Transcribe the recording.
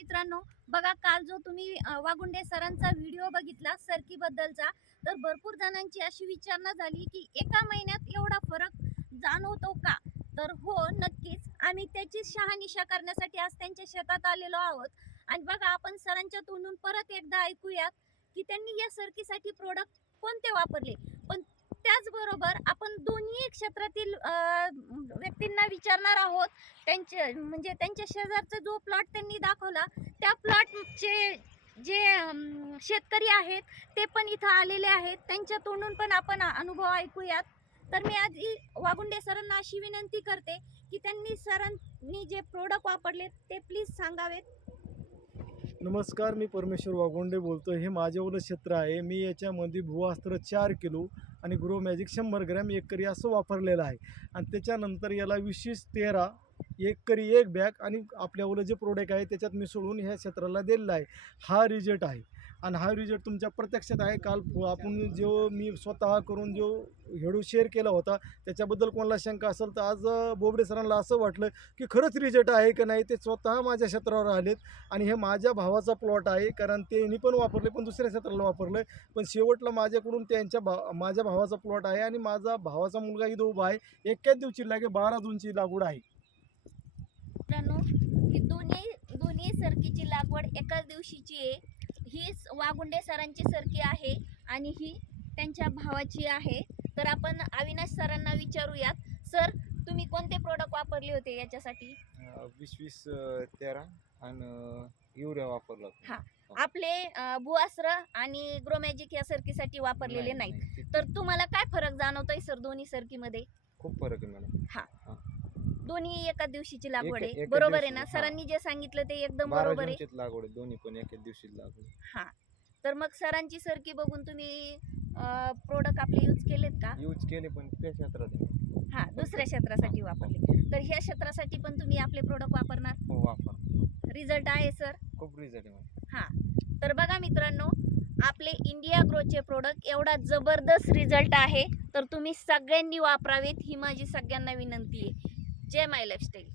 मित्रांनो बघा काल जो तुम्ही वागुंडे सरांचा व्हिडिओ बघितला सरकीबद्दलचा तर भरपूर जणांची अशी विचारणा झाली की एका महिन्यात एवढा फरक जाणवतो का? तर हो नक्कीच. आम्ही त्याची शहानिशा करण्यासाठी आज त्यांच्या शेतात आलेलो आहोत. आणि बघा आपण सरांच्या तोंडून परत एकदा ऐकूयात की त्यांनी या सरकीसाठी प्रोडक्ट कोणते वापरले? पण त्याचबरोबर आपण दोन्ही क्षेत्रातील त्यांना विचारणार आहोत. त्यांचे म्हणजे त्यांच्या शेजारचा जो प्लॉट त्यांनी दाखवला त्या प्लॉटचे जे शेतकरी आहेत ते पण इथं आलेले आहेत. त्यांच्या तोंडून पण आपण अनुभव ऐकूयात. तर मी आधी वागुंडे सरांना अशी विनंती करते की त्यांनी सरांनी जे प्रोडक्ट वापरले ते प्लीज सांगावेत. नमस्कार मी परमेश्वर वागोंडे बोलतो हे माझ्यावलं क्षेत्र आहे. मी याच्यामध्ये भूअस्त्र चार किलो आणि ग्रो मॅजिक शंभर ग्रॅम एकरी असं वापरलेलं आहे. आणि त्याच्यानंतर याला विशेष तेरा एकरी एक बॅग आणि आपल्यावलं जे प्रोडक्ट आहे त्याच्यात मिसळून ह्या क्षेत्राला दिलेला आहे. हा रिझल्ट आहे. आणि हा रिझल्ट तुमच्या प्रत्यक्षात आहे. काल आपण जो मी स्वतः करून जो हेडू शेअर केला होता त्याच्याबद्दल कोणाला शंका असेल तर आज बोबडे सरांना असं वाटलं की खरंच रिझल्ट आहे की नाही ते स्वतः माझ्या क्षेत्रावर आलेत. आणि हे माझ्या भावाचा प्लॉट आहे कारण त्यांनी पण वापरले पण दुसऱ्या क्षेत्राला वापरलं. पण शेवटला माझ्याकडून त्यांच्या भा माझ्या भावाचा प्लॉट आहे आणि माझा भावाचा मुलगा इथं उभा आहे. एक्याच दिवशी लागे बारा जूनची लागवड आहे. मित्रांनो ही दोन्ही दोन्ही सरकीची लागवड एकाच दिवशीची आहे. ही वागुंडे सरांची सरकी आहे आणि ही त्यांच्या भावाची आहे. तर आपण अविनाश सरांना विचारूयात. सर तुम्ही कोणते प्रोडक्ट वापरले होते याच्यासाठी? वीस वीस तेरा आणि युरिया वापरला. हा. आपले भुआस्त्र आणि ग्रोमॅजिक या सरकीसाठी वापरलेले नाही, नाहीत. तर तुम्हाला काय फरक जाणवतोय सर दोन्ही सरकीमध्ये? खूप फरक आहे मॅडम. दोन्ही एकाच दिवशीची लागवड एक- आहे बरोबर आहे दिवशी, ना? हा. सरांनी जे सांगितलं ते एकदम बारा बरोबर आहे. जूनचीच लागवड आहे. दोन्ही पण एकाच दिवशी लागवड आहे. हा. तर मग सरांची सरकी बघून तुम्ही प्रोडक्ट आपले यूज केलेत का? यूज केले पण त्या क्षेत्रात. हा दुसऱ्या क्षेत्रासाठी वापरले. तर ह्या क्षेत्रासाठी पण तुम्ही आपले प्रोडक्ट वापरणार? हो वापर रिझल्ट आहे सर खूप रिझल्ट आहे हा. तर बघा मित्रांनो आपले इंडिया ग्रोचे प्रोडक्ट एवढा जबरदस्त रिझल्ट आहे. तर तुम्ही सगळ्यांनी वापरावेत ही माझी सगळ्यांना विनंती आहे. जय माय लाईफस्टाईल.